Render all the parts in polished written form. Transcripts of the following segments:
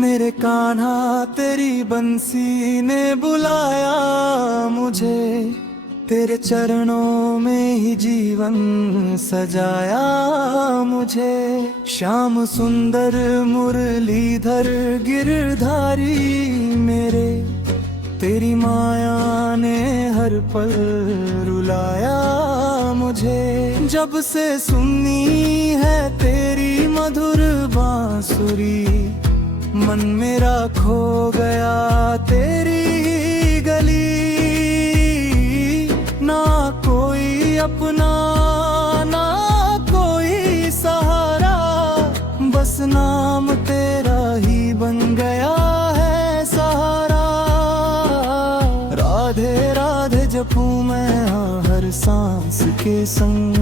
मेरे कान्हा तेरी बंसी ने बुलाया मुझे, तेरे चरणों में ही जीवन सजाया मुझे। श्याम सुंदर मुरलीधर गिरधारी मेरे, तेरी माया ने हर पल रुलाया मुझे। जब से सुनी है तेरी मधुर बांसुरी, मन मेरा खो गया तेरी ही गली। ना कोई अपना ना कोई सहारा, बस नाम तेरा ही बन गया है सहारा। राधे राधे जपूं मैं हर सांस के संग,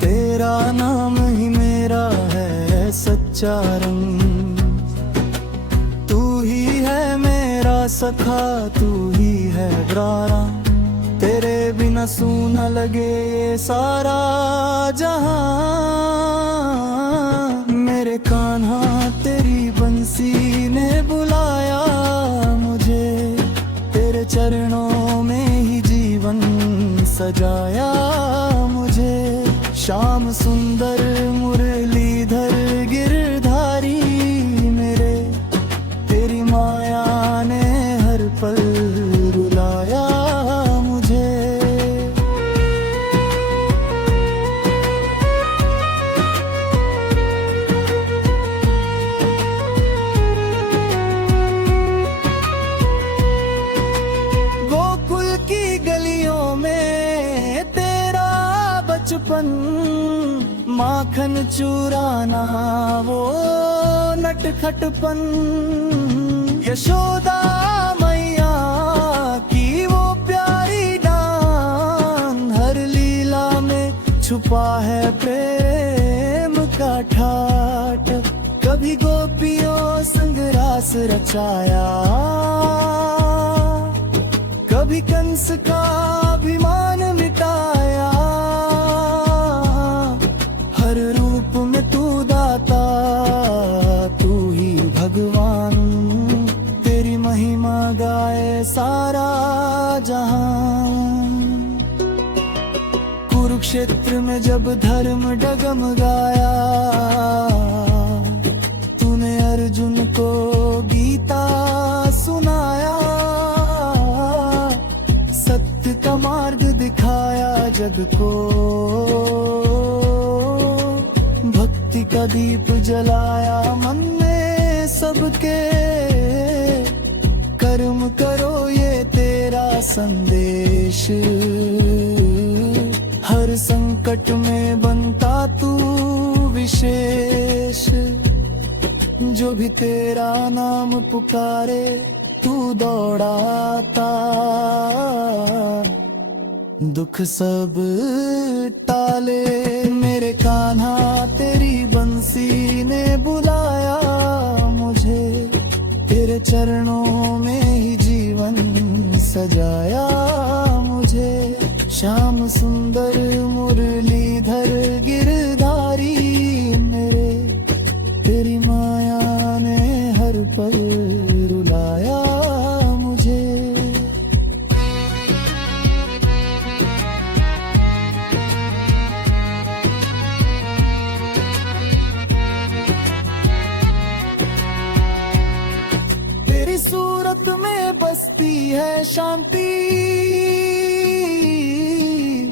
तेरा नाम ही मेरा है सच्चा रंग। सखा तू ही है ब्रारा, तेरे बिना सूना लगे ये सारा जहां। मेरे कान्हा तेरी बंसी ने बुलाया मुझे, तेरे चरणों में ही जीवन सजाया मुझे। श्याम सुंदर मुरलीधर गिरधारी मेरे, तेरी माया ने हर पल रुलाया मुझे। गोकुल की गलियों में तेरा बचपन, माखन चुराना वो नटखटपन। यशोदा मैया की वो प्यारी डान, हर लीला में छुपा है प्रेम का ठाठ। कभी गोपियों संग रास रचाया, कभी कंस का अभिमान मिटाया। हर रूप में तू दाता, तू ही भगवान, तेरी महिमा गाए सारा जहां। कुरुक्षेत्र में जब धर्म डगमगाया, तूने अर्जुन को गीता सुनाया। सत्य का मार्ग दिखाया जग को, भक्ति का दीप जलाया मन में सबके। कर्म करो ये तेरा संदेश, हर संकट में बनता तू विशेष। जो भी तेरा नाम पुकारे तू दौड़ाता, दुख सब टाले। मेरे कान्हा तेरी बंसी ने बुलाया मुझे, तेरे चरणों में ही जीवन सजाया मुझे। श्याम सुंदर मुरलीधर गिरधारी मेरे, तेरी माया ने हर पल रुलाया मुझे। तेरी सूरत में बसती है शांति,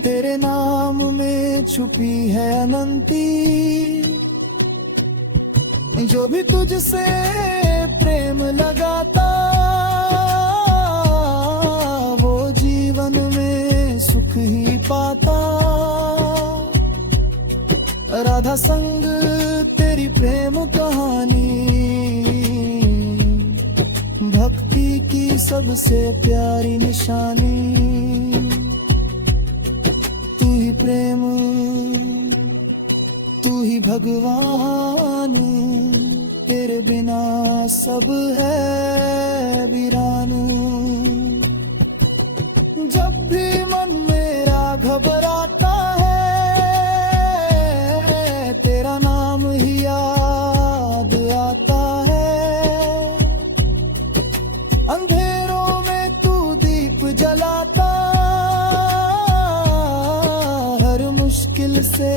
तेरे नाम में छुपी है अनंती। जो भी तुझसे प्रेम लगाता, वो जीवन में सुख ही पाता। राधा संग तेरी प्रेम कहानी, भक्ति की सबसे प्यारी निशानी। तू ही प्रेम, तू ही भगवान, तेरे बिना सब है वीरान। जब भी मन मेरा घबराता है, तेरा नाम ही याद आता है। से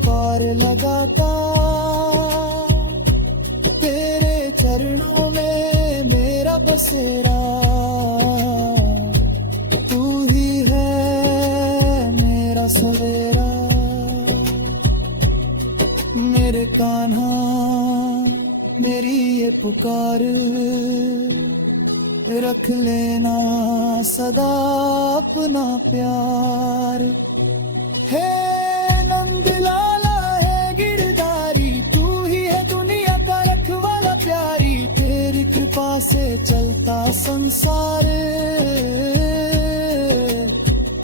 पार लगाता, तेरे चरणों में मेरा बसेरा, तू ही है मेरा सवेरा। मेरे कान्हा मेरी ये पुकार, रख लेना सदा अपना प्यार। हे नंद लाला है गिरधारी, तू ही है दुनिया का रखवाला प्यारी, तेरी कृपा से चलता संसार,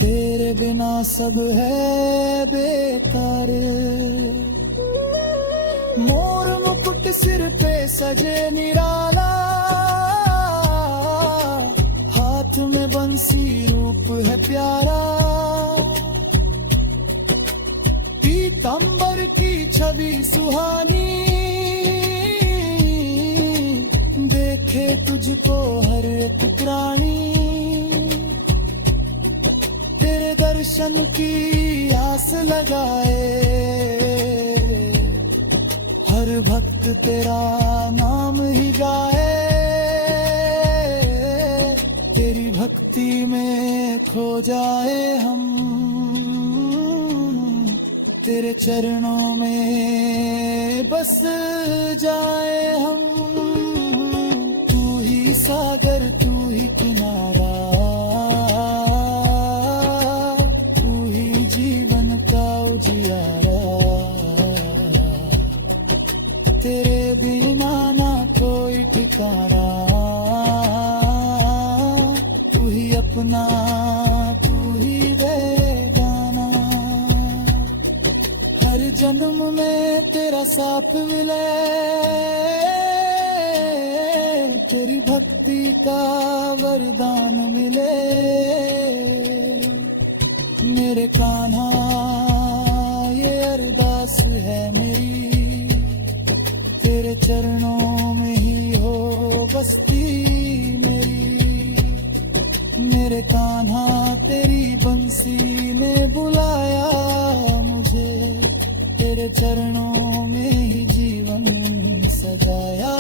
तेरे बिना सब है बेकार। मोर मुकुट सिर पे सजे निराला, हाथ में बंसी रूप है प्यारा, पीतांबर की छवि सुहानी, देखे तुझको हर एक प्राणी, तेरे दर्शन की आस लगाए, हर भक्त तेरा नाम ही गाए, तेरी भक्ति में खो जाए हम, तेरे चरणों में बस जाए हम। तू ही सागर तू ही किनारा, तू ही जीवन का उजियारा, तेरे बिना ना कोई ठिकाना, तू ही अपना तू ही बेगाना। हर जन्म में तेरा साथ मिले, तेरी भक्ति का वरदान मिले। मेरे कान्हा ये अरदास है मेरी, तेरे चरणों में ही हो बस्ती मेरी। मेरे कान्हा तेरी बंसी ने बुलाया मुझे, तेरे चरणों में ही जीवन सजाया।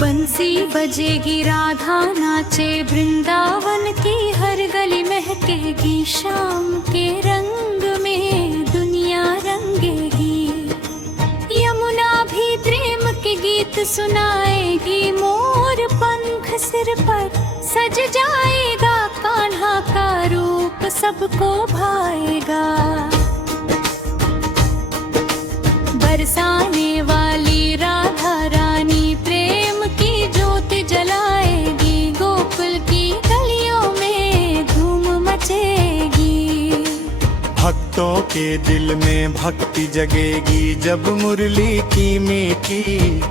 बंसी बजेगी राधा नाचे वृंदावन की हर गली महकेगी, शाम के रंग में दुनिया रंगेगी। यमुना भी प्रेम के गीत सुनाएगी, मोर पंख सिर पर सज जाएगा, कान्हा का रूप सबको भाएगा। बरसाने वाली राधा रानी प्रेम की ज्योति जलाएगी, गोकुल की गलियों में धूम मचेगी। भक्तों के दिल में भक्ति जगेगी, जब मुरली की मीठी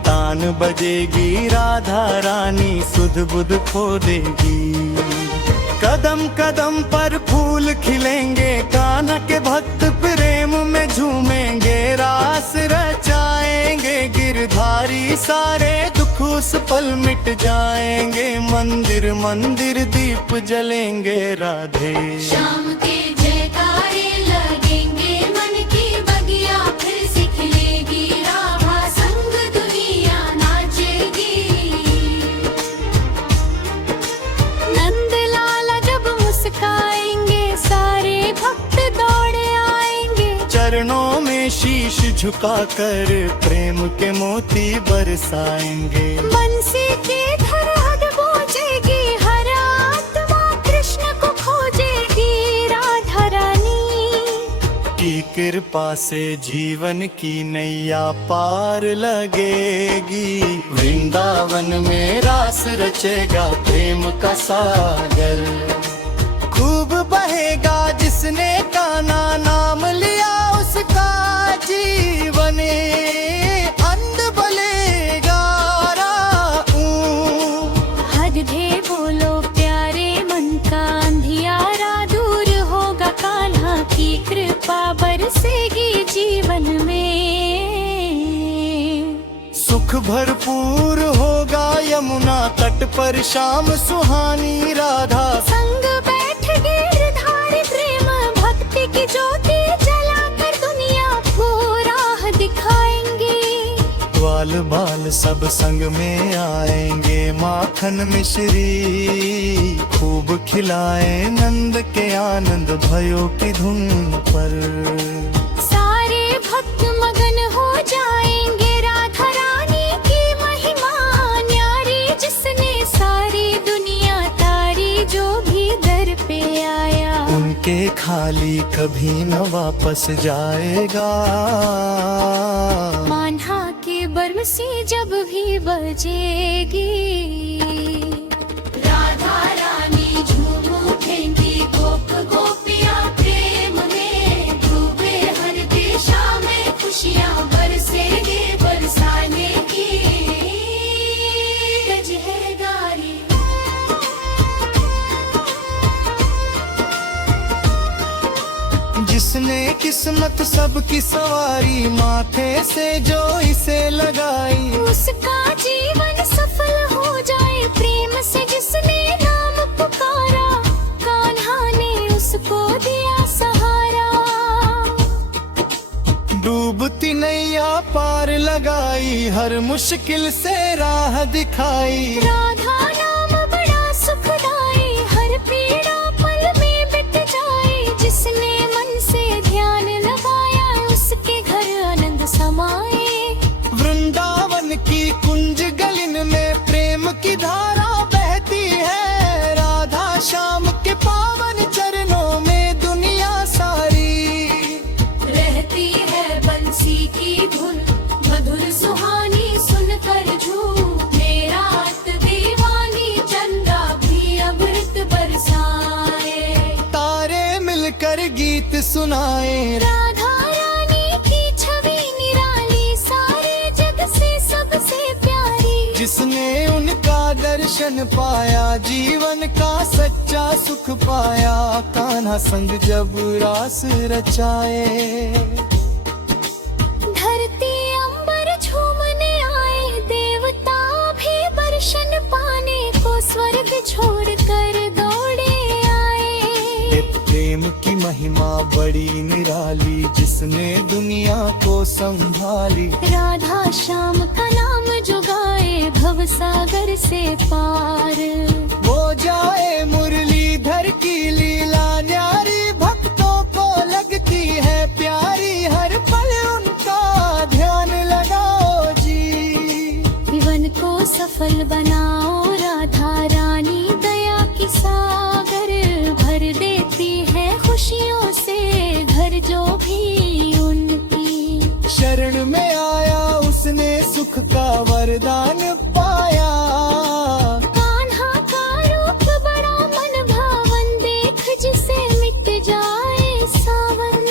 तान बजेगी, राधा रानी सुध बुध खो देगी। कदम कदम पर फूल खिलेंगे, कान्हा के भक्त प्रेम में झूमेंगे, रास रचाएंगे गिरधारी, सारे दुख उस पल मिट जाएंगे। मंदिर मंदिर दीप जलेंगे राधे, शाम के जयकारे लगेंगे, मन की बगिया फिर से खिलेगी, राधा संग दुनिया नाचेगी। नंद लाला जब मुस्काएंगे, सारे भक्त दौड़े आएंगे, चरणों में शीश झुकाकर प्रेम के मोती बरसाएंगे। बंसी की धड़धड़ बूझेगी, हर आत्मा कृष्ण को खोजेगी, राधा रानी की कृपा से जीवन की नैया पार लगेगी। वृंदावन में रास रचेगा प्रेम का सागर, खूब बहेगा जिसने कान्हा नाम लिया, उसका जीवन अंध बलेगा। हर धे बोलो प्यारे मन का अंधियारा दूर होगा, कान्हा की कृपा बरसेगी जीवन में। सुख भरपूर होगा यमुना तट पर शाम सुहानी, राधा संग बैठ गिरधारी ग्वाल बाल सब संग में आएंगे, माखन मिश्री खूब खिलाए, नंद के आनंद भयो की धुन पर। सारे भक्त मगन हो जाएंगे, राधा रानी की महिमा न्यारी, जिसने सारी दुनिया तारी, जो भी दर पे आया उनके खाली कभी न वापस जाएगा। मान्हा के बरसी जब भी बजेगी, राधा रानी झूम उठेंगी, गोप गोपियाँ प्रेम में डूबे, हर दिशा में खुशियाँ बरसेंगे, बरसाने की गजहगारी। जिसने किस्मत सबकी सवारी, माथे से जो इसे लगाई, उसका जीवन सफल हो जाए, प्रेम से जिसने नाम पुकारा, कान्हा ने उसको दिया सहारा। डूबती नैया पार लगाई, हर मुश्किल से राह दिखाई, राधा नाम बड़ा सुखदाई, हर पीड़ा पल में मिट जाए, जिसने मन से ध्यान लगाया, उसके घर आनंद समाए। वृंदावन की कुंज गलिन में प्रेम की धारा बहती है, राधा श्याम के पावन चरणों में दुनिया सारी रहती है बंसी की धुन, मधुर सुहानी सुनकर झूम, मेरा अत दीवानी चंदा भी अमृत बरसाए। तारे मिलकर गीत सुनाए, राधा रानी की छवि निराली, सारे जग से सबसे प्यारी, जिसने उनका दर्शन पाया, जीवन का सच्चा सुख पाया, कान्हा संग जब रास रचाए। धरती अंबर झूमने आए, देवता भी दर्शन पाने को स्वर्ग छोड़कर दौड़े आए। ये प्रेम की महिमा बड़ी निराली, जिसने दुनिया को संभाली, राधा श्याम का नाम जो गाए, भव सागर से पार। वो जाए मुरलीधर की लीला न्यारी, भक्तों को लगती है प्यारी, हर पल उनका ध्यान लगाओ जी। जीवन को सफल बनाओ, राधा रानी दया की सागर, भर देती है खुशियों से घर, जो भी उनकी शरण में आया, उसने सुख का वरदान पाया। कान्हा का रूप बड़ा मन भावन, देख जिसे मिट जाए सावन।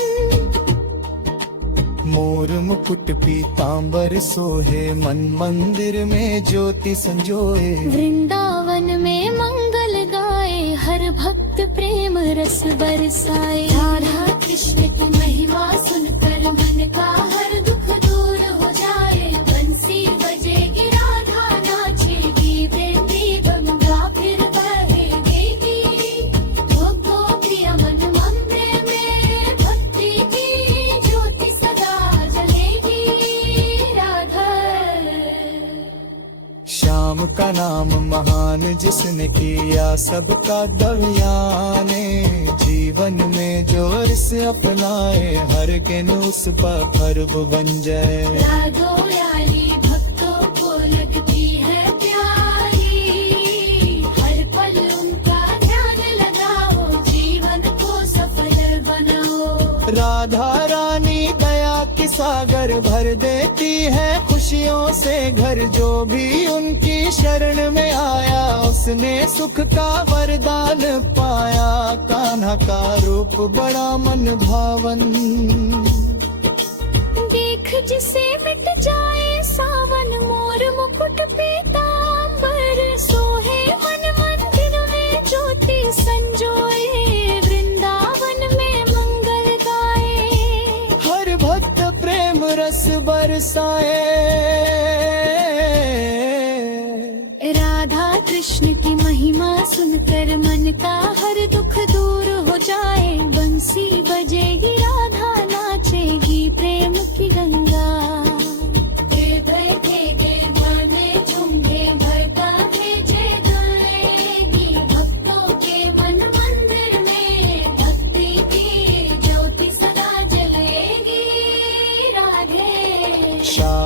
मोर मुकुट पीतांबर सोहे, मन मंदिर में ज्योति संजोए, वृंदावन में मंगल गाए, हर भक्त प्रेम रस बरसाए। राधा कृष्ण की महिमा सुनकर मन का हर दुख दूर हो जाए, बंसी बजेगी, राधा नाचेगी, प्रेम की गंगा फिर बहेगी, गोपियाँ मन मंदिर में भक्ति की ज्योति सदा जलेगी। राधा श्याम का नाम महान, जिसने किया सबका दवियाने, जीवन में जो रिस अपनाए, हर किन उस पर पर्व बन जाए। राधो याली भक्तों को लगती है प्यारी, हर पल उनका ध्यान लगाओ, जीवन को सफल बनाओ। राधा रानी दया की सागर भर देती है खुशियों से घर, जो भी उनकी शरण में आया, उसने सुख का वरदान पाया। कान्हा का रूप बड़ा मन भावन, देख जिसे मिट जाए सावन, मोर मुकुट पीतांबर सोहे, मन मंदिर में ज्योति संजोए, वृंदावन में मंगल गाए, हर भक्त प्रेम रस बरसाए। राधा कृष्ण की महिमा सुनकर मन का हर दुख दूर हो जाए, बंसी बजेगी, राधा नाचेगी, प्रेम की गंगा।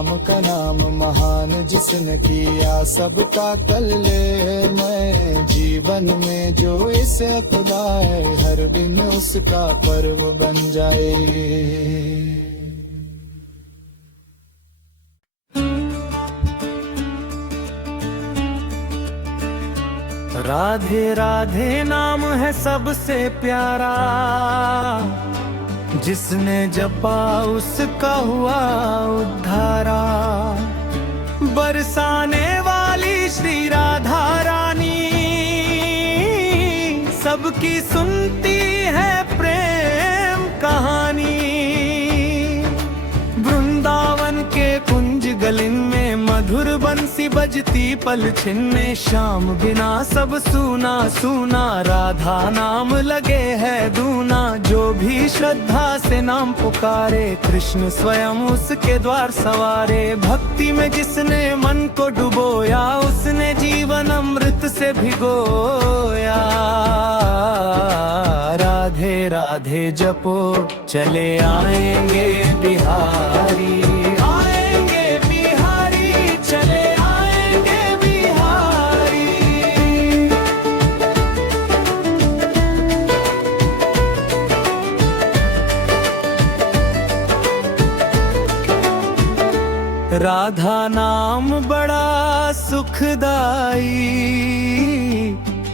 राम का नाम महान जिसने किया सबका कल्याण। जीवन में जो इसे अपनाए हर दिन उसका पर्व बन जाए। राधे राधे नाम है सबसे प्यारा, जिसने जपा उसका हुआ उद्धारा। बरसाने वाली श्री राधा रानी सबकी सुनती है प्रेम कहानी। वृंदावन के कुंज गलिन में मधुर बंसी बजती पल छिन्ने। शाम बिना सब सूना सूना, राधा नाम लगे है दूना। जो भी श्रद्धा से नाम पुकारे कृष्ण स्वयं उसके द्वार सवारे। भक्ति में जिसने मन को डुबोया उसने जीवन अमृत से भिगोया। राधे राधे जपो चले आएंगे बिहारी, राधा नाम बड़ा सुखदाई,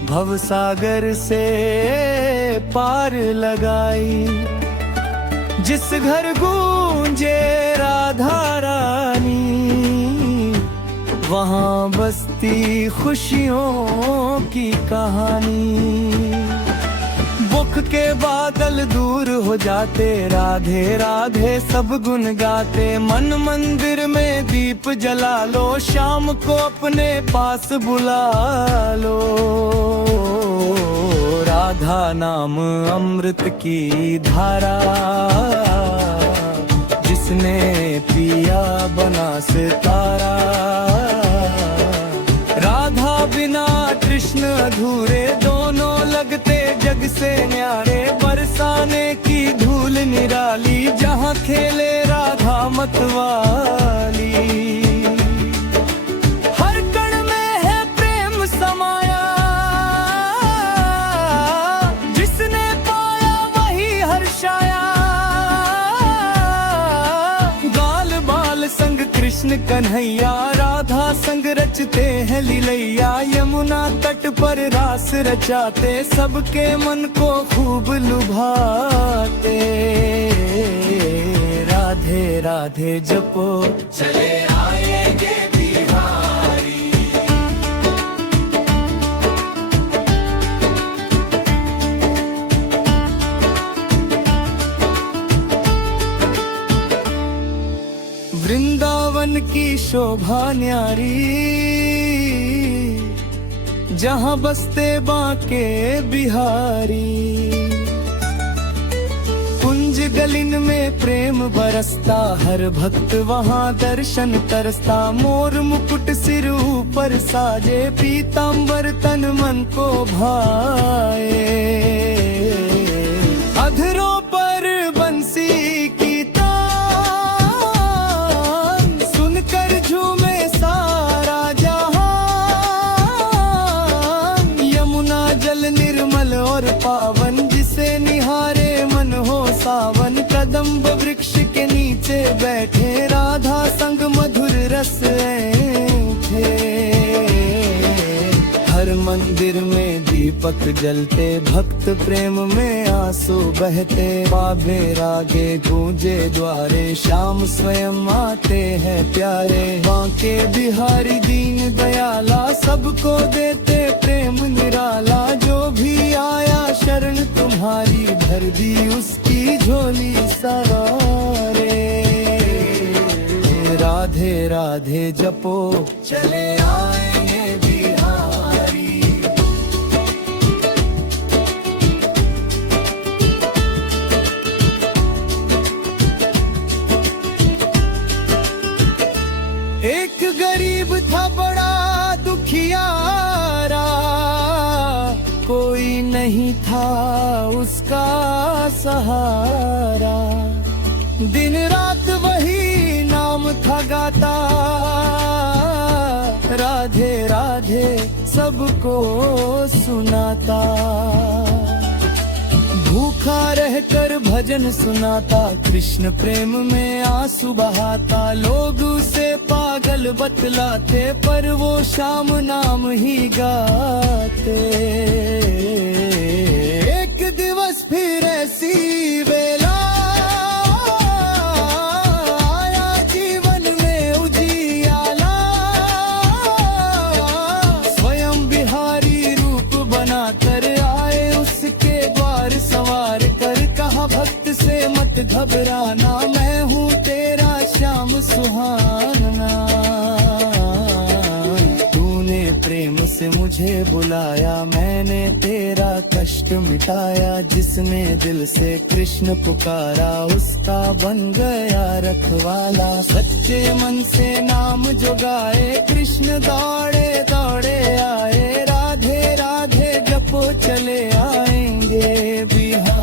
भवसागर से पार लगाई। जिस घर गूंजे राधा रानी वहाँ बसती खुशियों की कहानी। दुख के बादल दूर हो जाते, राधे राधे सब गुन गाते। मन मंदिर में दीप जला लो, शाम को अपने पास बुला लो। राधा नाम अमृत की धारा, जिसने पिया बना सितारा। राधा बिना कृष्ण अधूरे, दोनों लगते जग से न्यारे। बरसाने की धूल निराली, जहाँ खेले राधा मतवाली। हर कण में है प्रेम समाया, जिसने पाया वही हर्षाया। गाल बाल संग कृष्ण कन्हैया, राधा संग रचते हैं लीलैया। यमुना तट पर रास रचाते, सबके मन को खूब लुभाते। राधे राधे जपो चले आएंगे बिहारी। वृंदावन की शोभा न्यारी, जहाँ बसते बांके बिहारी। कुंज गलिन में प्रेम बरसता, हर भक्त वहाँ दर्शन तरसता। मोर मुकुट सिर ऊपर साजे, पीतांबर तन मन को भाए। अधरों पर बंसी की तान, सुनकर झूमे सारा जहां। यमुना जल निर्मल और पावन, जिसे निहारे मन हो सावन। कदम्ब वृक्ष के नीचे बैठे, राधा संग मधुर रस थे। हर मंदिर में दीपक जलते, भक्त प्रेम में आंसू बहते। बाबे रागे गूंजे द्वारे, शाम स्वयं आते हैं प्यारे। बांके बिहारी दीन दयाला, सबको देते प्रेम निराला। जो भी आया शरण तुम्हारी, भर दी उसकी झोली सवारे। राधे राधे जपो चले आएंगे बिहारी। एक गरीब था बड़ा दुखियारा, कोई नहीं था उसका सहारा। दिन रात वही नाम था गाता, राधे राधे सबको सुनाता। भूखा रहकर भजन सुनाता, कृष्ण प्रेम में आंसू बहाता। लोग उसे पागल बतलाते, पर वो श्याम नाम ही गाते। एक दिवस फिर ऐसी वेला आया जीवन में उजियाला। स्वयं बिहारी रूप बनाकर आए उसके द्वार सवार कर। कहा भक्त से मत घबराना, मैं हूँ तेरा श्याम सुहाना। तूने प्रेम से मुझे बुलाया, मैंने तेरा कष्ट मिटाया। जिसने दिल से कृष्ण पुकारा, उसका बन गया रखवाला। सच्चे मन से नाम जो गाए, कृष्ण दौड़े दौड़े आए। राधे राधे जपो चले आएंगे बिहारी।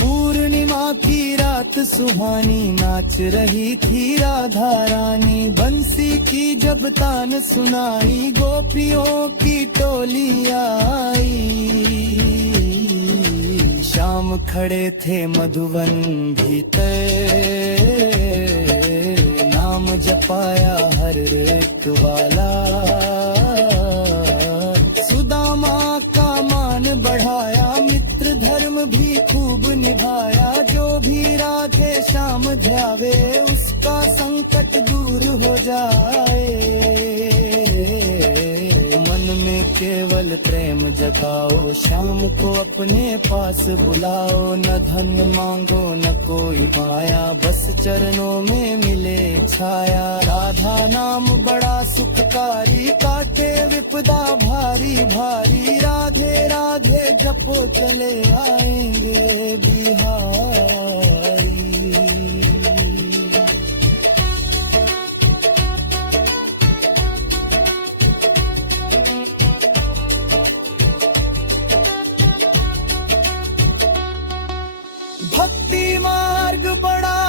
पूर्णिमा की रात सुहानी, नाच रही थी राधा रानी। बंसी की जब तान सुनाई, गोपियों की टोली आई। श्याम खड़े थे मधुवन भीतर, नाम जपाया हर एक वाला। सुदामा का मान बढ़ाया, मित्र धर्म भी खूब निभाया। जो भी राधे श्याम ध्यावे, उसका संकट दूर हो जाए। मन में केवल प्रेम जगाओ, श्याम को अपने पास बुलाओ। न धन मांगो न कोई माया, बस चरणों में मिले छाया। राधा नाम बड़ा सुखकारी, काटे विपदा भारी भारी। राधे राधे जपो चले आएंगे बिहारी। भक्ति मार्ग बड़ा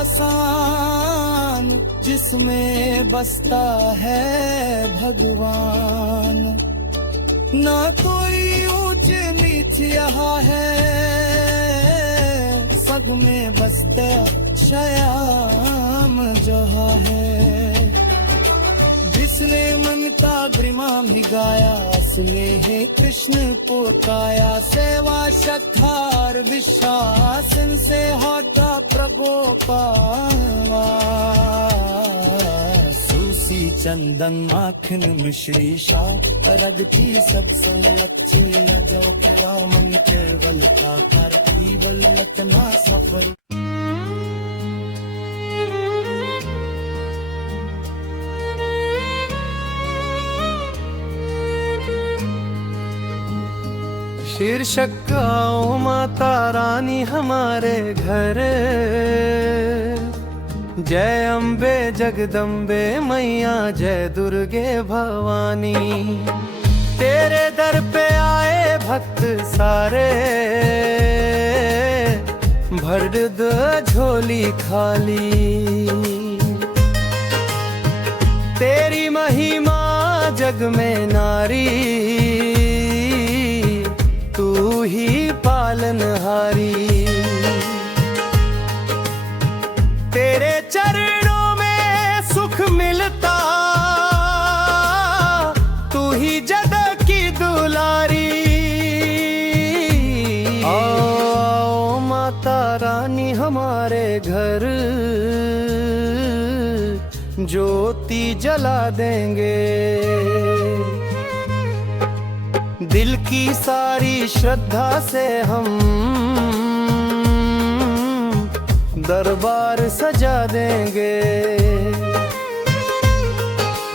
आसान, जिसमें बसता है भगवान। ना कोई ऊंच नीच यहाँ है, सब में बसते श्याम जहाँ है। जिसने ममता ब्रिमा भी गाया, असले है कृष्ण को काया। सेवा श्रद्धा और विश्वास, इनसे होता प्रभु पावा। सूसी चंदन माखन मिश्री शाह, रगती सब सुन अच्छी। जो क्या मन केवल का कर, केवल रचना सफल। शीर्षक आओ माता रानी हमारे घर। जय अम्बे जगदम्बे मैया, जय दुर्गे भवानी। तेरे दर पे आए भक्त सारे, भर दो झोली खाली। तेरी महिमा जग में नारी, तू ही पालनहारी। तेरे चरणों में सुख मिलता, तू ही जग की दुलारी। आओ माता रानी हमारे घर, ज्योति जला देंगे। दिल की सारी श्रद्धा से हम दरबार सजा देंगे।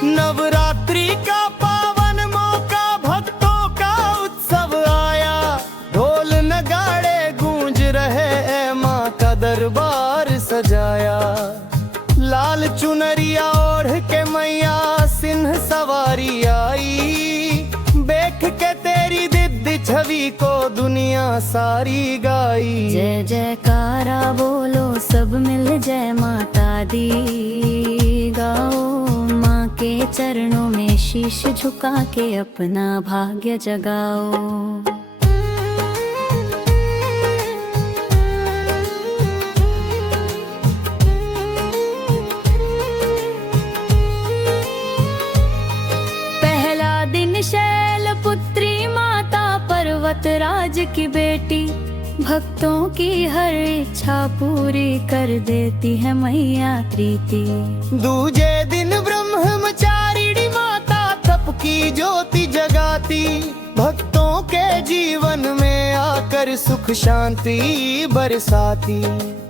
नवरात्रि का पावन मौका, भक्तों का उत्सव आया। ढोल नगाड़े गूंज रहे, माँ का दरबार सजाया। लाल चुनरिया ओढ़ के मैया सिंह सवारी आई। देख के तेरी दिद्दी छवि को दुनिया सारी गाई। जय जयकारा बोलो सब मिल जय माता दी गाओ। माँ के चरणों में शीश झुका के अपना भाग्य जगाओ। शैलपुत्री माता पर्वत राज की बेटी, भक्तों की हर इच्छा पूरी कर देती है मैया प्रीति। दूजे दिन ब्रह्मचारिणी माता तप की ज्योति जगाती, भक्तों के जीवन में आकर सुख शांति बरसाती।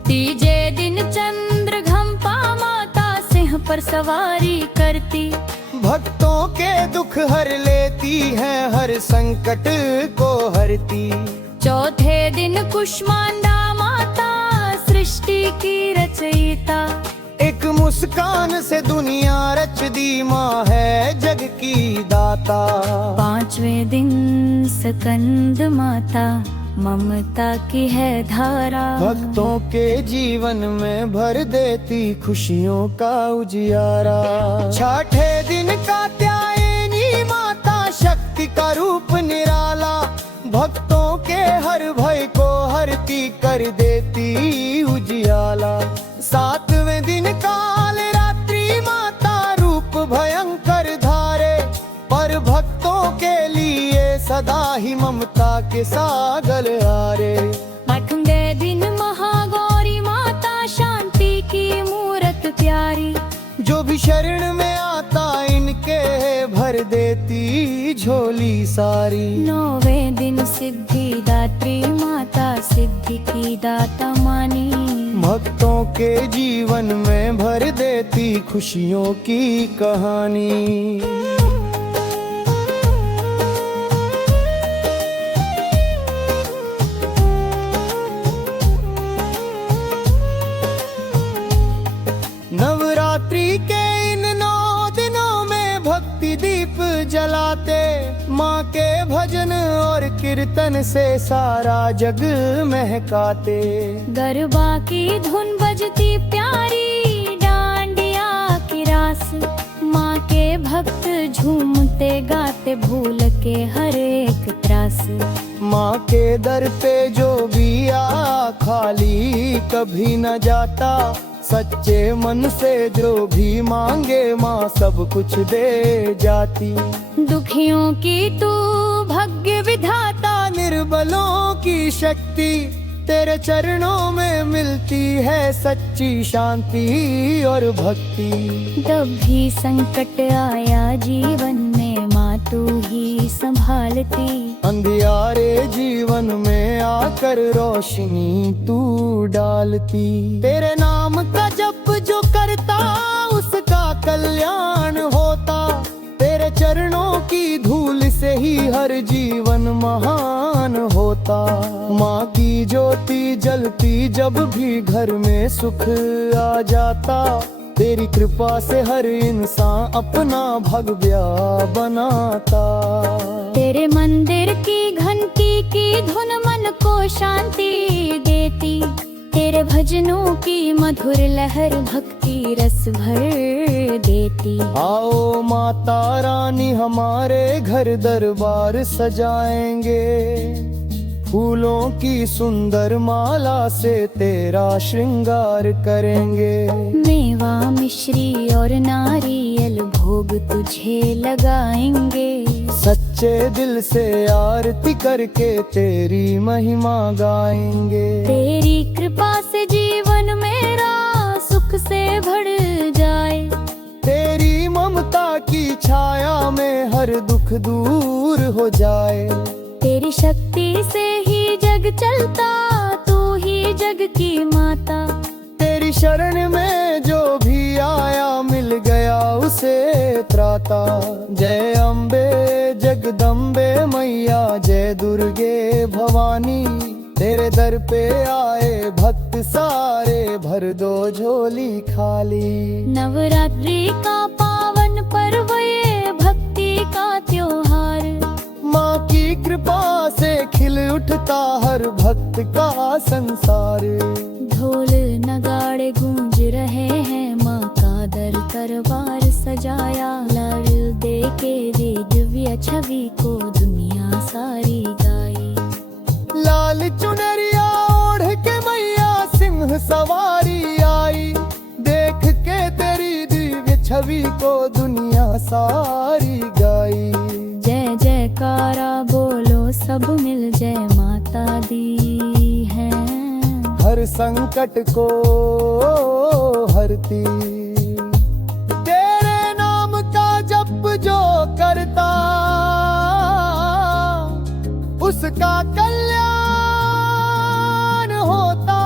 तीजे दिन चंद्रघंपा माता सिंह पर सवारी करती, भक्तों के दुख हर लेती है, हर संकट को हरती। चौथे दिन कुष्मांडा माता सृष्टि की रचयिता, एक मुस्कान से दुनिया रच दी माँ है जग की दाता। पांचवें दिन स्कंद माता ममता की है धारा, भक्तों के जीवन में भर देती खुशियों का उजियारा। छठे दिन कात्यायनी माता शक्ति का रूप निराला, भक्तों के हर भय को हरती कर देती उजियाला। सातवें दिन काल रात्रि माता रूप भयंकर धारे, पर भक्तों के लिए सदा ही ममता के सागर आरे। आठवें दिन महागौरी माता शांति की मूरत प्यारी, जो भी शरण में आता इनके भर देती झोली सारी। नौवें दिन सिद्धिदात्री माता सिद्धि की दाता मानी, भक्तों के जीवन में भर देती खुशियों की कहानी। नवरात्रि के इन 9 दिनों में भक्ति दीप जलाते, माँ के भजन और कीर्तन से सारा जग महकाते। गरबा की धुन बजती प्यारी डांडिया की रास, माँ के भक्त झूमते गाते भूल के हर एक त्रास। माँ के दर पे जो भी आ खाली कभी न जाता, सच्चे मन से जो भी मांगे माँ सब कुछ दे जाती। दुखियों की तू भाग्य विधाता, निर्बलों की शक्ति तेरे चरणों में मिलती है सच्ची शांति और भक्ति। जब भी संकट आया जीवन में माँ तू ही संभालती, अंधियारे जीवन में आकर रोशनी तू डालती। तेरे नाम का जप जो करता उसका कल्याण होता, तेरे चरणों की धूल से ही हर जीवन महान होता। माँ की ज्योति जलती जब भी घर में सुख आ जाता, तेरी कृपा से हर इंसान अपना भगव्या बनाता। तेरे मंदिर की घंटी की धुन मन को शांति देती, तेरे भजनों की मधुर लहर भक्ति रस भर देती। आओ माता रानी हमारे घर दरबार सजाएंगे, फूलों की सुंदर माला से तेरा श्रृंगार करेंगे। मेवा मिश्री और नारियल भोग तुझे लगाएंगे, सच्चे दिल से आरती करके तेरी महिमा गाएंगे। तेरी कृपा से जीवन मेरा सुख से भर जाए, तेरी ममता की छाया में हर दुख दूर हो जाए। तेरी शक्ति से ही जग चलता, तू ही जग की माता। तेरी शरण में जो भी आया मिल गया उसे त्राता। जय अम्बे जगदम्बे मैया, जय दुर्गे भवानी, तेरे दर पे आए भक्त सारे भर दो झोली खाली। नवरात्रि का पावन पर्व ये भक्ति का त्योहार, माँ माँ की कृपा से खिल उठता हर भक्त का संसार। ढोल नगाड़े गूंज रहे हैं, माँ का दर तरवार सजाया। लाल दे के रे दिव्य छवि को दुनिया सारी गाई। लाल चुनरिया ओढ़ के मैया सिंह सवारी आई। देख के तेरी दिव्य छवि को दुनिया सारी गाई। जय जयकारा बोलो सब मिल, जय माता दी है। हर संकट को हरती, तेरे नाम का जप जो करता, उसका कल्याण होता।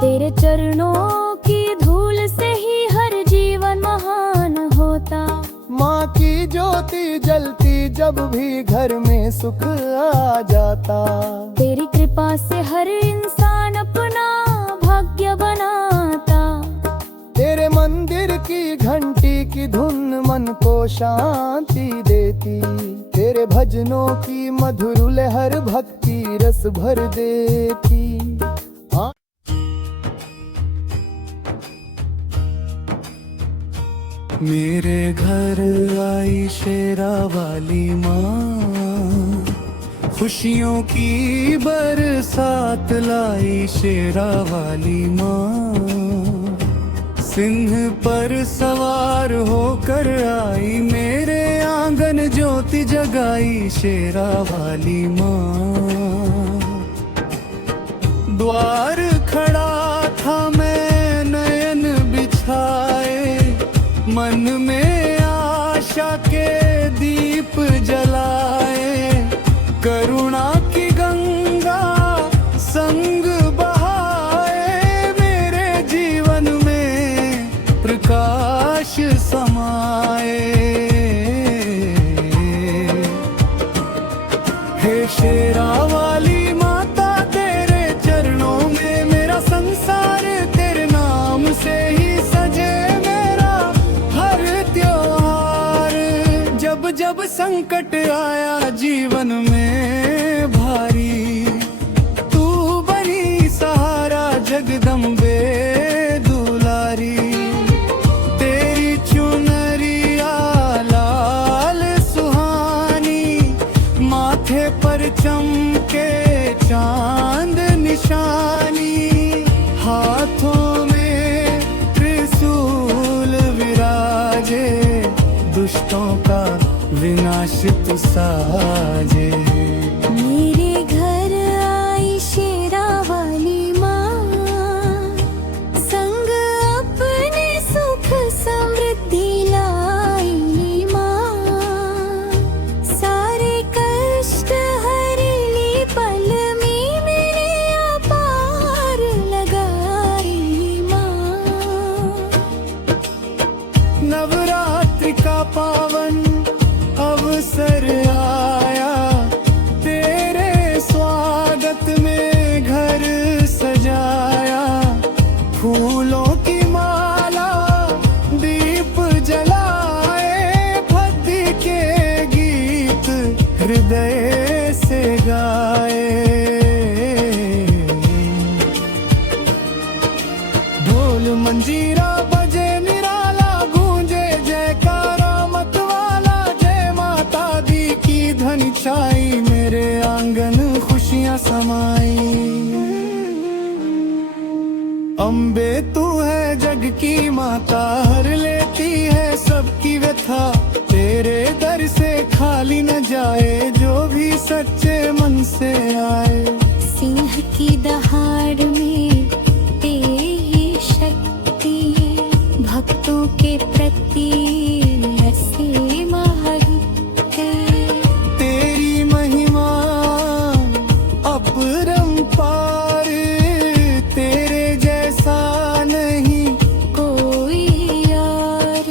तेरे चरणों की धूल से ही हर जीवन महान होता। माँ की ज्योति जलती जब भी घर में सुख आ जाता। तेरी कृपा से हर इंसान अपना भाग्य बनाता। तेरे मंदिर की घंटी की धुन मन को शांति देती। तेरे भजनों की मधुर लहर भक्ति रस भर देती। मेरे घर आई शेरा वाली माँ, खुशियों की बरसात लाई शेरा वाली माँ। सिंह पर सवार होकर आई, मेरे आंगन ज्योति जगाई शेरा वाली माँ। द्वार खड़ा था मैं नयन बिछाए, मन में आशा के दीप जलाए। करुणा की गंगा संग बहाए, मेरे जीवन में प्रकाश समाए। हे शेरा वाली माता, तेरे चरणों में मेरा संसार, तेरे नाम से ही सजे मेरा हर त्योहार। जब जब संकट आया जीवन में भारी, तू बनी सहारा जगदम्बे दुलारी। तेरी चुनरिया लाल सुहानी, माथे पर चमके चांद निशानी। हाथों में त्रिशूल विराजे, दुष्टों का विनाश तू साजे। मेरे घर आई शेरा वाली माँ, संग अपने सुख समृद्धि लाई माँ। सारे कष्ट हरेली पल में मेरे अपार लगाई माँ। नवरात्रि का पावन अवसर आया, तेरे स्वागत में घर सजाया। फूलों की माला दीप जलाए, भक्ति के गीत हृदय से गाए। ढोल मंजीरा बजे निराला, गूंजे जयकारा मतवाला। जय माता दी की ध्वनि छाई, मेरे आंगन खुशियां समाई। अम्बे तू है जग की माता, हर लेती है सबकी व्यथा। तेरे दर से खाली न जाए जो भी सच्चे मन से आए। सिंह की दहाड़ में तेरी शक्ति, भक्तों के प्रति असीम है। तेरी महिमा अपरंपार, तेरे जैसा नहीं कोई यार।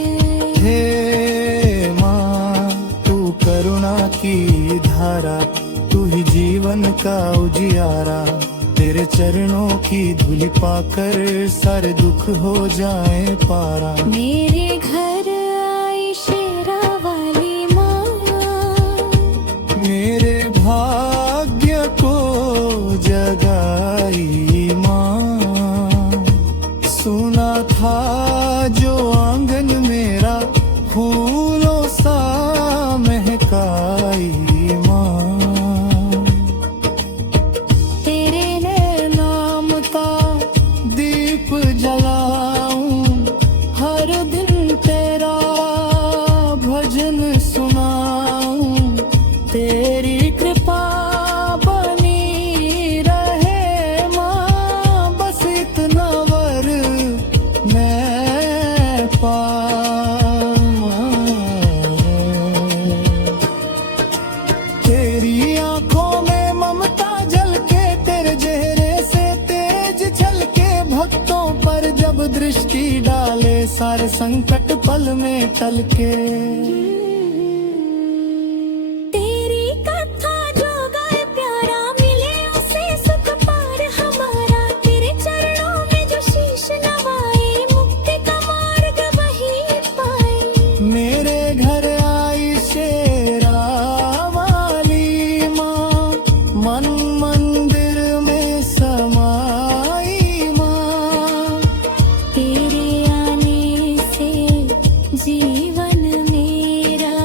हे माँ, तू करुणा की धारा, तू ही जीवन का उजियारा। तेरे चरणों की धूल पाकर सारे दुख हो जाए पारा। मेरे घर आई शेरा वाली माँ, दीप जलाऊं, हर दिन तेरा भजन सुनाऊं, तेरी कृपा बनी रहे माँ, बस इतना वर मैं पाऊं। तेरी आंखों में ममता झलके, तेरे चेहरे से तेज छलके, भक्तों पर जब दृष्टि डाले, सारे संकट पल में टलके। तेरी कथा जो गाए प्यारा, मिले उसे सुख पार हमारा, तेरे चरणों में जो शीश नवाए, मुक्ति का मार्ग वही पाए। मेरे घर आई शेरा वाली माँ, मन मंदिर में समाई माँ, तेरे आने से जीवन मेरा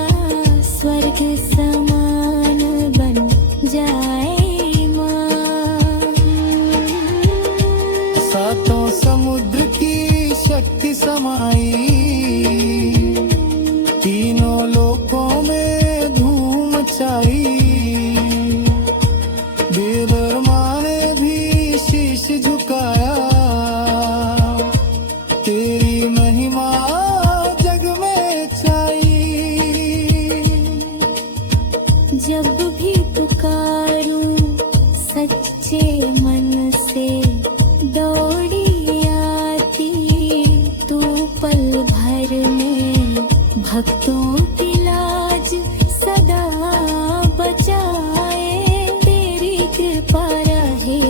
स्वर्ग समान बन जाए माँ। सातों समुद्र की शक्ति समाई, तीनों लोकों में धूम मचाई, देवरमा ने भी शीश झुकाया, तेरी महिमा जग में छाई। जब भी पुकारूं सच्चे मन से, दौड़ी आती तू पल भर में, भक्तों की लाज सदा बचाए, तेरी कृपा रहे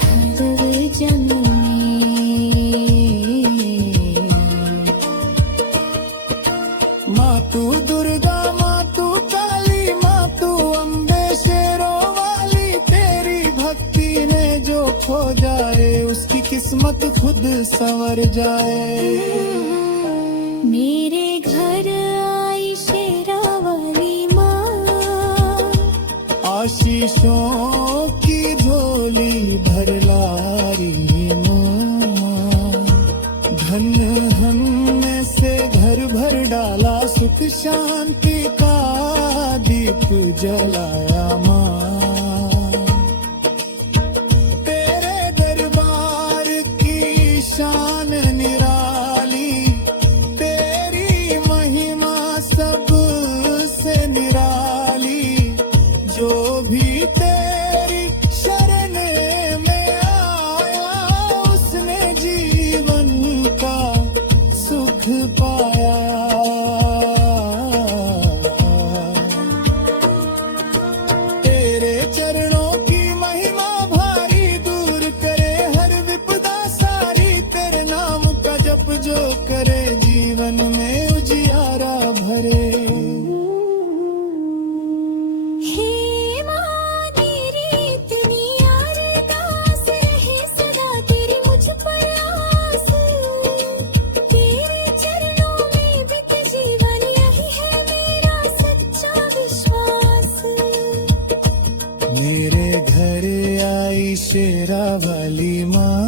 हर जन्म में। माँ तू दुर्गा, माँ तू काली, माँ तू अम्बे शेरों वाली, तेरी भक्ति ने जो खो जाए, उसकी किस्मत खुद संवर जाए। मेरे घर आई शेरा वाली माँ, आशीषों की झोली भर लाई माँ, धन धन से घर भर डाला, सुख शांति का दीप जलाया माँ। तेरे दरबार की शान निराली, तेरी महिमा सबसे निराली, जो भी तेरी शरण में आया, उसने जीवन का सुख पाया। तेरे चरणों की महिमा भारी, दूर करे हर विपदा सारी, तेरे नाम का जप जो करे, जीवन में उजियारा भरे। हे माँ तेरी इतनी अरदास रहे सदा, तेरी मुझ पर आस, तेरे चरणों में बित जीवन, यही है मेरा सच्चा विश्वास। मेरे घर आई शेरा वाली माँ,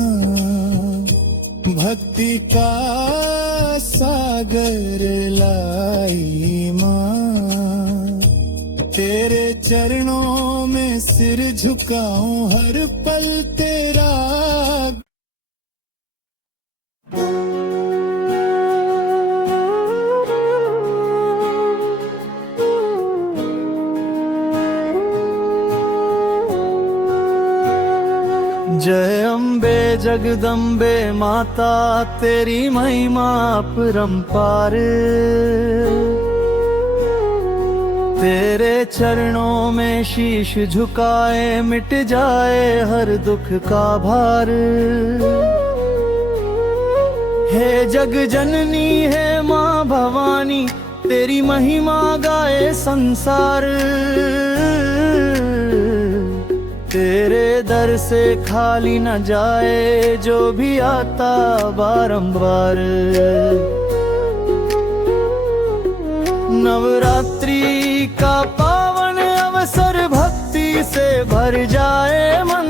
भक्ति का सागर लाई माँ, तेरे चरणों में सिर झुकाऊं, हर पल तेरा। जय अम्बे जगदम्बे माता, तेरी महिमा अपरंपार, तेरे चरणों में शीश झुकाए, मिट जाए हर दुख का भार। हे जग जननी है माँ भवानी, तेरी महिमा गाए संसार, तेरे दर से खाली न जाए जो भी आता बारंबार। नवरात्रि का पावन अवसर भक्ति से भर जाए मन,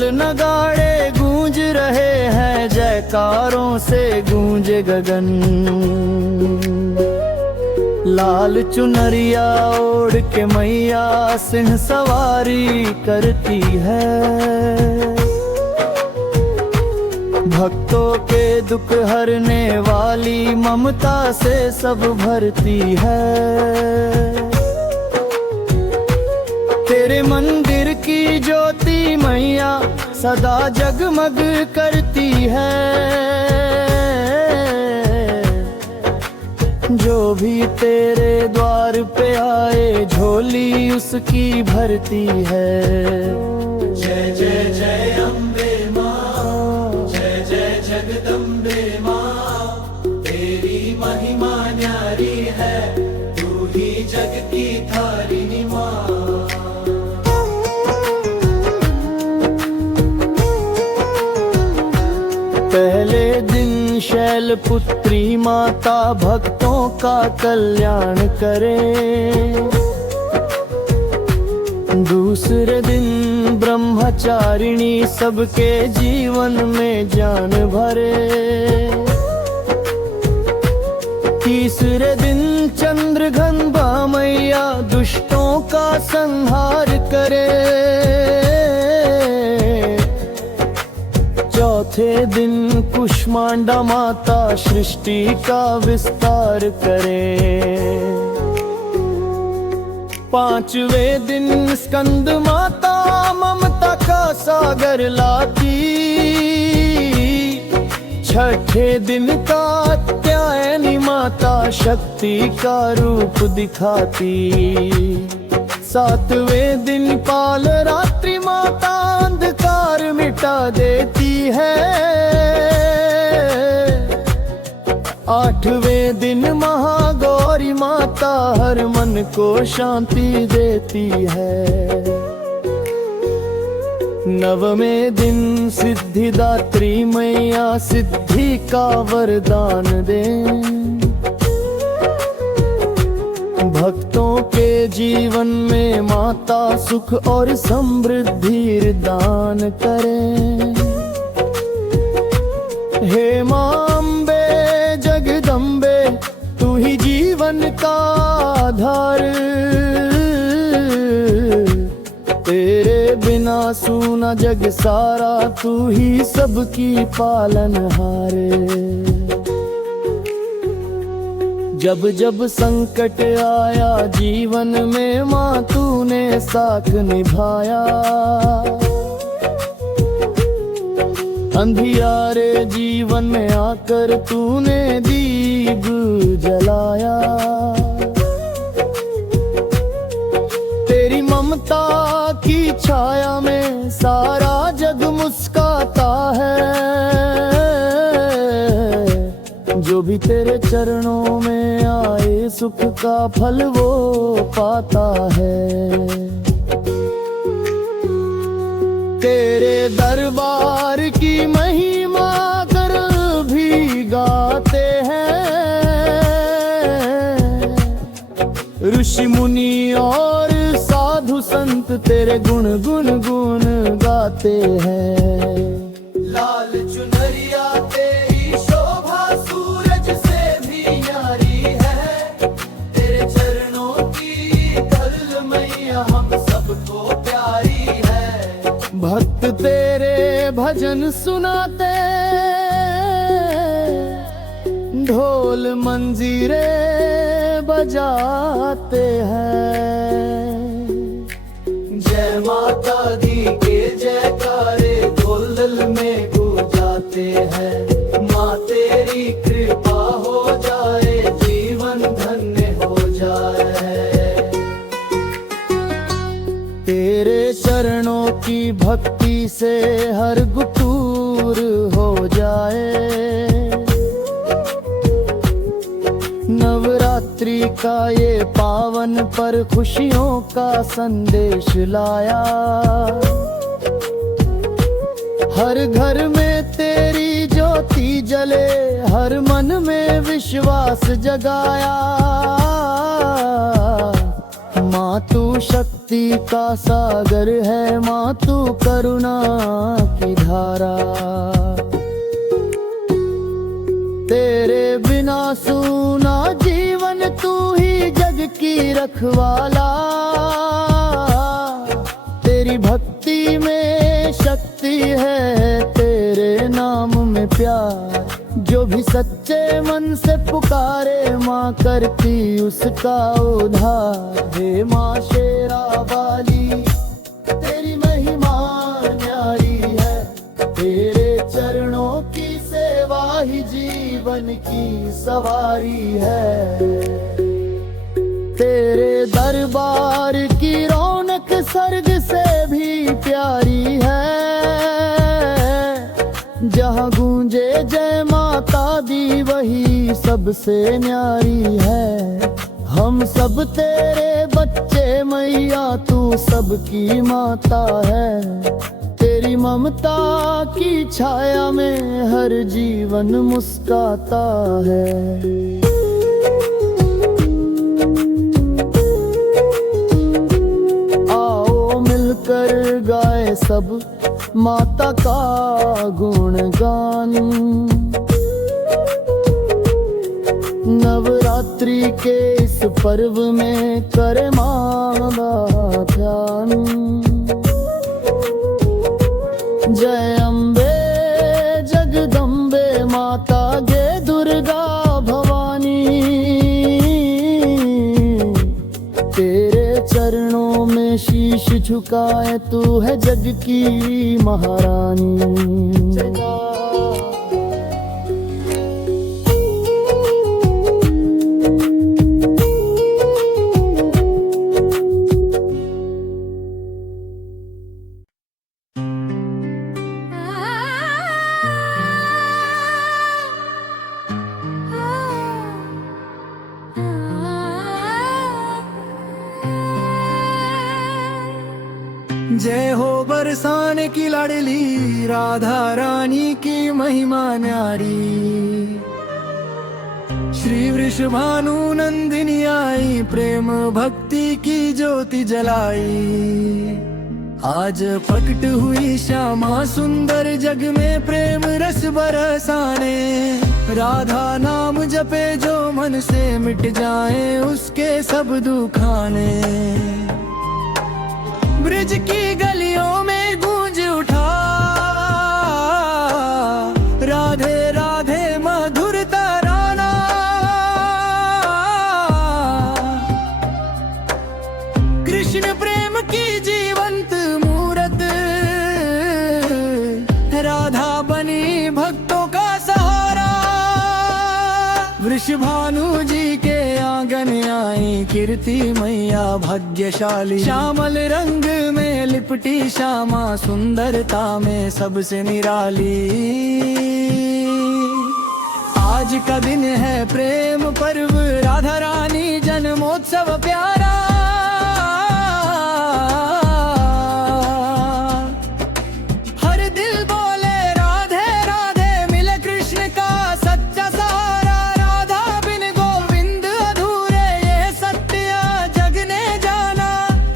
ढोल नगाड़े गूंज रहे हैं, जयकारों से गूंजे गगन। लाल चुनरिया ओढ़ के मैया सिंह सवारी करती है। भक्तों के दुख हरने वाली ममता से सब भरती है। तेरे मंदिर की ज्योति मैया सदा जगमग करती है। जो भी तेरे द्वार पे आए झोली उसकी भरती है। जय जय जय अम्बे माँ, जय जय जगदम्बे माँ, तेरी महिमा न्यारी है, तू ही जग की तारिणी माँ। पहले दिन शैलपुत्री माता भक्तों का कल्याण करे। दूसरे दिन ब्रह्मचारिणी सबके जीवन में जान भरे। तीसरे दिन चंद्रघंटा मैया दुष्टों का संहार करे। चौथे दिन कुष्मांडा माता सृष्टि का विस्तार करे। पांचवें दिन स्कंद माता ममता का सागर लाती। छठे दिन कात्यायनी माता शक्ति का रूप दिखाती। सातवें दिन काल रात्रि माता अंधकार मिटा देती है। आठवें दिन महागौरी माता हर मन को शांति देती है। नवमें दिन सिद्धिदात्री मैया सिद्धि का वरदान दे। भक्तों के जीवन में माता सुख और समृद्धि दान करे। हे मां अम्बे जगदम्बे, तू ही जीवन का आधार। तेरे बिना सूना जग सारा, तू ही सबकी पालनहार। जब जब संकट आया जीवन में माँ तूने साथ निभाया। अंधियारे जीवन में आकर तूने दीप जलाया। तेरी ममता की छाया में सारा जग मुस्काता है। जो भी तेरे चरणों में आए सुख का फल वो पाता है। तेरे दरबार की महिमा कर भी गाते हैं। ऋषि मुनि और साधु संत तेरे गुण गुण गुण गाते हैं। लाल चुनरिया तेरी शोभा सूरज से भी न्यारी है। तेरे चरणों की धूल मैया हम सबको प्यारी है। भक्त तेरे भजन सुनाते, ढोल मंजीरे बजाते हैं। जय माता दी के जयकारे ढोल में गूंजाते हैं। माँ तेरी कृपा हो जाए, जीवन धन्य हो जाए। तेरे चरणों की भक्ति से हर गुटूर हो जाए। नवरात्रि का ये पावन पर खुशियों का संदेश लाया। हर घर में तेरी ज्योति जले, हर मन में विश्वास जगाया। माँ तू शक्ति का सागर है, माँ तू करुणा की धारा। तेरे बिना सूना जीवन, तू ही जग की रखवाला। तेरी भक्ति में शक्ति है, तेरे नाम में प्यार। जो भी सच्चे मन से पुकारे, माँ करती उसका उद्धार। हे माँ शेरा वाली, तेरी महिमा न्यारी है। तेरे चरणों की सेवा ही जीवन की सवारी है। तेरे दरबार की रौनक स्वर्ग से भी प्यारी है। जहाँ गूंजे जय माता दी, वही सबसे न्यारी है। हम सब तेरे बच्चे मैया, तू सबकी माता है। तेरी ममता की छाया में हर जीवन मुस्काता है। कर गाए सब माता का गुणगान। नवरात्रि के इस पर्व में करे माँ का ध्यान। जय अम्बे जगदम्बे माता गे दुर्गा भवानी। तेरे चरणों में शीश झुकाए, तू है जग की महारानी। जय हो बरसाने की लाडली, राधा रानी की महिमा न्यारी। श्री वृषभानु नंदिनी आई, प्रेम भक्ति की ज्योति जलाई। आज प्रकट हुई श्यामा सुंदर, जग में प्रेम रस बरसाने। राधा नाम जपे जो मन से, मिट जाए उसके सब दुखाने। ब्रिज की गलियों में गूंज उठा, राधे राधे मधुर तराना। कृष्ण प्रेम की जीवंत मूरत, राधा बनी भक्तों का सहारा। वृषभानु जी के आंगन आई, कीर्ति मैया भाग्यशाली। श्यामल रंग में लिपटी श्यामा, सुंदरता में सबसे निराली। आज का दिन है प्रेम पर्व, राधा रानी जन्मोत्सव प्यारा। हर दिल बोले राधे राधे, मिले कृष्ण का सच्चा सहारा। राधा बिन गोविंद अधूरे, ये सत्य जग ने जाना।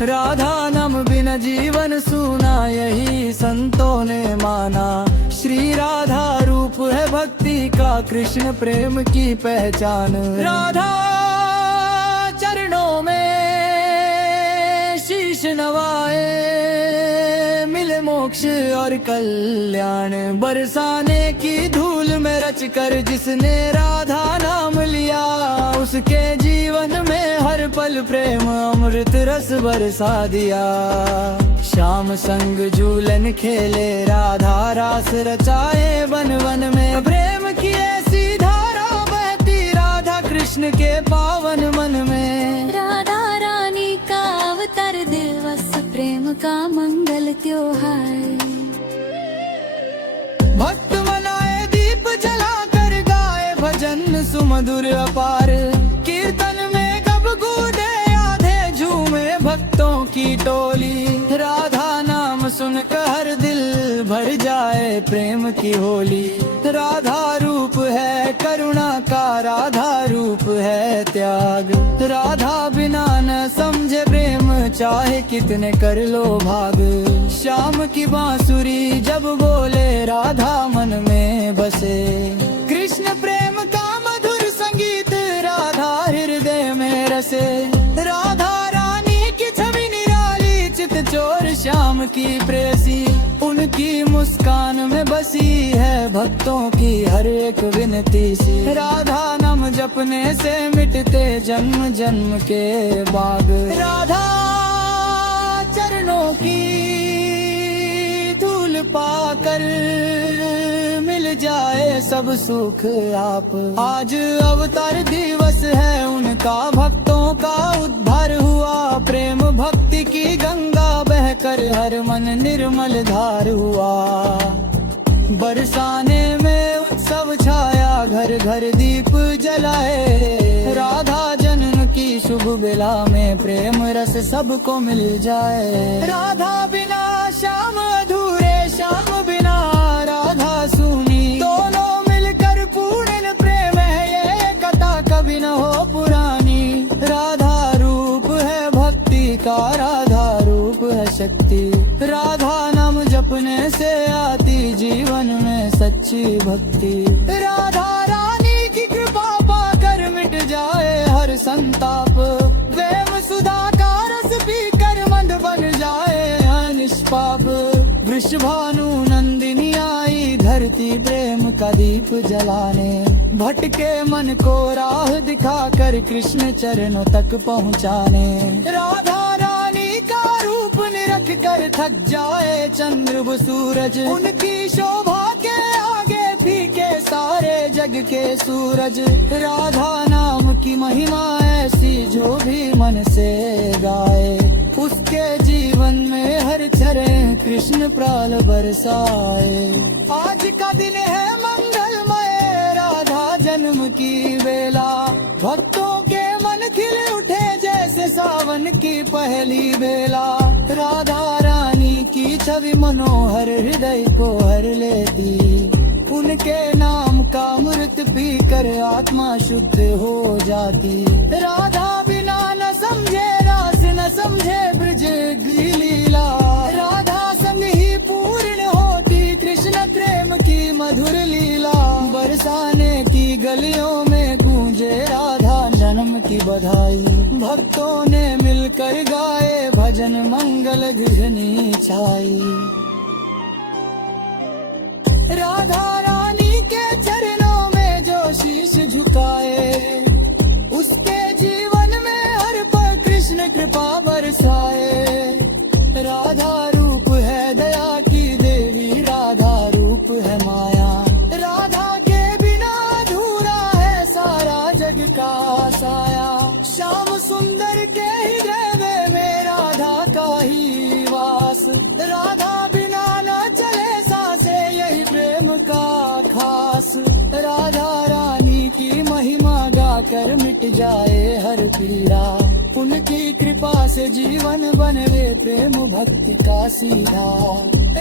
राधा नाम बिन जीवन सूना, यही संतों ने माना। श्री राधा रूप है भक्ति का, कृष्ण प्रेम की पहचान। राधा चरणों में शीश नवाए, मिले मोक्ष और कल्याण। बरसाने की धूल में रच कर, जिसने राधा नाम लिया, उसके जीवन में हर पल प्रेम अमृत रस बरसा दिया। श्याम संग झूलन खेले, राधा रास रचाए वन वन में। प्रेम की ऐसी धारा बहती, राधा कृष्ण के पावन मन में। राधा रानी का अवतार दिवस, प्रेम का मंगल त्योहार। भक्त मनाए दीप जलाकर, गाए भजन सुमधुर अपार। कीर्तन में कब गूंजे आधे, झूमे भक्तों की टोली। राधा नाम सुनकर हर दिल भर जाए प्रेम की होली। राधा रूप है करुणा का, राधा रूप है त्याग। राधा बिना न समझे प्रेम, चाहे कितने कर लो भाग। श्याम की बांसुरी जब बोले, राधा मन में बसे। कृष्ण प्रेम का मधुर संगीत, राधा हृदय में रसे। राधा रानी की छवि निराली, चित चोर श्याम की प्रेसी। उनकी मुस्कान में बसी है भक्तों की हर एक विनती सी। राधा नाम जपने से मिटते जन्म जन्म के बाग। राधा चरणों की धूल पाकर मिल जाए सब सुख आप। आज अवतार दिवस है उनका, भक्तों का उद्धार हुआ। प्रेम भक्ति की गंगा बहकर हर मन निर्मल धार हुआ। बरसाने में उत्सव छाया, घर घर दीप जलाए। राधा जन्म की शुभ बेला में प्रेम रस सबको मिल जाए। राधा बिना श्याम अधूरे, श्याम बिना राधा सूनी। दोनों मिलकर पूर्ण प्रेम है, ये कथा कभी न हो पुरानी। राधा रूप है भक्ति का, राधा रूप है शक्ति। राधा नाम जपने से आती जीवन में सच्ची भक्ति। राधा रानी की कृपा पाकर मिट जाए हर संताप। प्रेम सुधा का रस पीकर मंद बन जाए निष्पाप। वृषभानु नंदिनी आई धरती प्रेम का दीप जलाने। भटके मन को राह दिखाकर कृष्ण चरणों तक पहुँचाने। राधा रानी का रूप निरख कर थक जाए चंद्र व सूरज। उनकी शोभा के आगे फीके सारे जग के सूरज। राधा नाम की महिमा ऐसी जो भी मन से गाए। उसके जीवन में हर चरण कृष्ण प्राल बरसाए। आज का दिन है मंगलमय, राधा जन्म की बेला। भक्तों के मन खिल उठे जैसे सावन की पहली बेला। राधा रानी की छवि मनोहर हृदय को हर लेती। उनके नाम का अमृत पीकर आत्मा शुद्ध हो जाती। राधा बिना न समझे रास, न समझे ब्रज की लीला। राधा संग ही पूर्ण होती कृष्ण प्रेम की मधुर लीला। बरसाने की गलियों में गूंजे राधा जन्म की बधाई। भक्तों ने मिलकर गाए भजन, मंगल धुनी छाई। राधा रानी के चरणों में जो शीश झुकाए, उसके जीवन में हर पल कृष्ण कृपा बरसाए। राधा रूप है दया की देवी, राधा रूप है माया। राधा के बिना अधूरा है सारा जग का साया। श्याम सुंदर के हृदय में राधा का ही वास। राधा बिना न चले सांसे, यही प्रेम का खास। राधा रानी की महिमा गाकर मिट जाए हर पीड़ा। उनकी कृपा से जीवन बनवे प्रेम भक्ति का सीधा।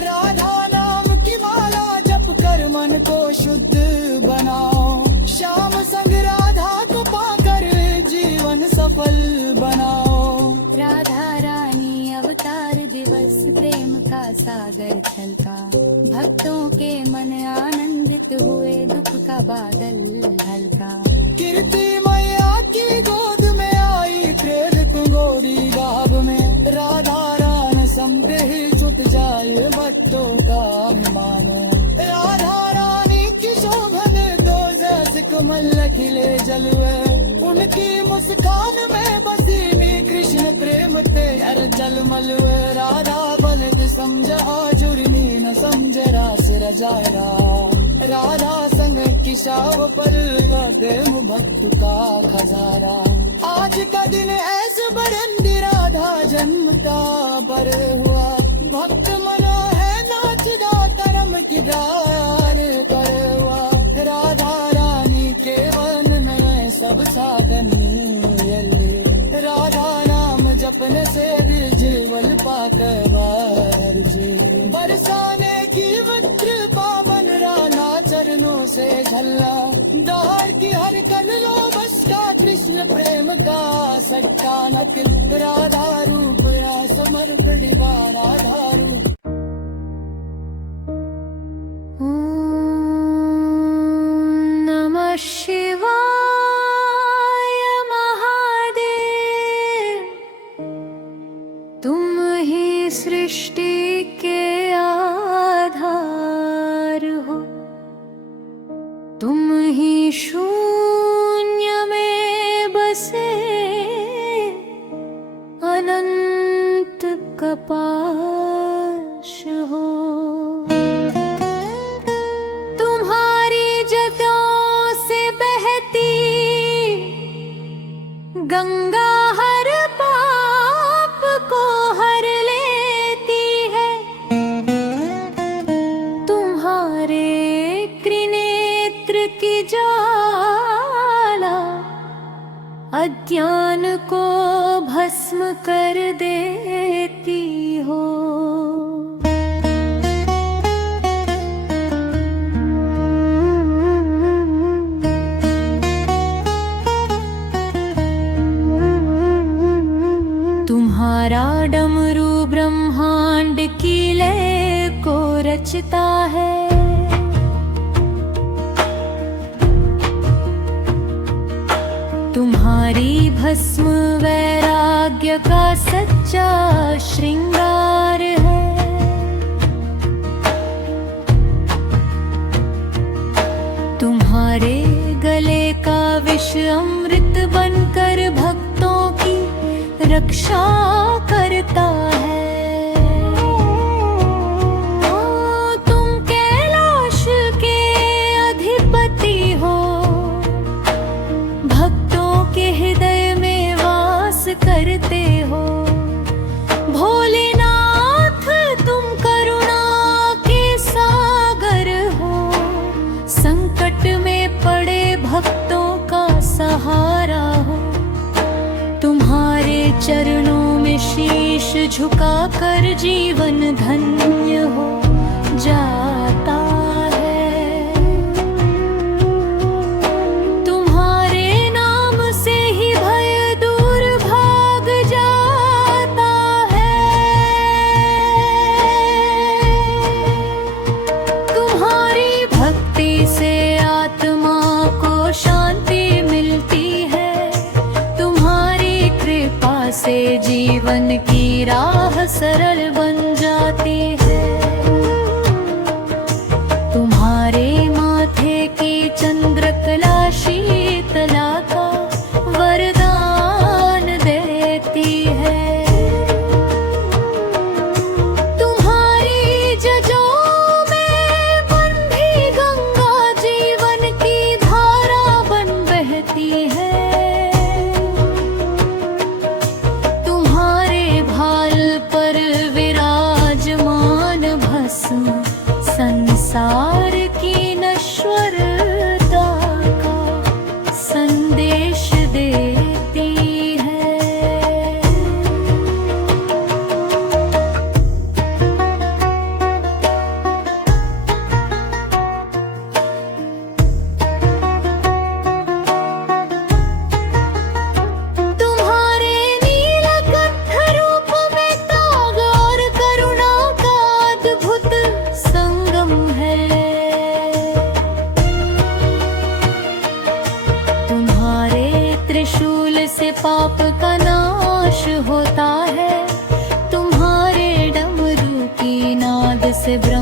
राधा नाम की माला जप कर मन को शुद्ध बनाओ। श्याम संग राधा को पाकर जीवन सफल बनाओ। राधा रानी अवतार दिवस, प्रेम का सागर छलका। भक्तों के मन आनंदित हुए, दुख का बादल हल्का। कीर्ति मैया की गोद में आई, प्रेरित गोरी गाभ में। राधा रान समझे ही छुट जाए भक्तों का अभिमान। राधा रानी की शोभन तो जैसे कमल खिले जलवे। उनकी मुस्कान में बसी कृष्ण प्रेम ते हर जल मलवे। राधा बलद समझा जुर्नी, न समझे रास रजायरा। राधा संग किशाव पर प्रेम भक्त का खजारा। आज का दिन ऐसे बरंदी, राधा जन्म का बर हुआ। भक्त मना है नाचदा, तरम की दार कर हुआ। राधा रानी के वन में सब साधन यल्ले। राधा नाम जपने से भी जीवन पाकर बरसाने की अल्लाह दौर की हर कदलों बस का कृष्ण प्रेम का सच्चा नकल राधा रूप या समर्पण राधा रूप। नमः शिवाय महादेव, तुम ही सृष्टि के आधार हो, तुम ही शून्य में बसे अनंत कपाश हो। गंगा हर पाप को हर लेती है, तुम्हारे त्रिनेत्र की ज्वाला अज्ञान को भस्म कर देती हो। तुम्हारा डमरू ब्रह्मांड की लय को रचता है, तुम्हारी भस्म वैराग्य का सच्चा श्रृंगार है। तुम्हारे गले का विष अमृत बनकर भक्तों की रक्षा करता है। तुम कैलाश के अधिपति हो, भक्तों के हृदय में वास करते हो। भोलेनाथ तुम करुणा के सागर हो, संकट में पड़े भक्तों का सहारा हो। तुम्हारे चरणों में शीश झुकाकर जीवन धन्य हो जाता है। तुम्हारे नाम से ही भय दूर भाग जाता है। तुम्हारी भक्ति से आत्मा को शांति मिलती है, से जीवन की राह सरल बन जाती है। तुम्हारे माथे की चंद्रकला शीतला का वरदान देती है। तुम्हारी जजों में बंधी गंगा जीवन की धारा बन बहती है। संसार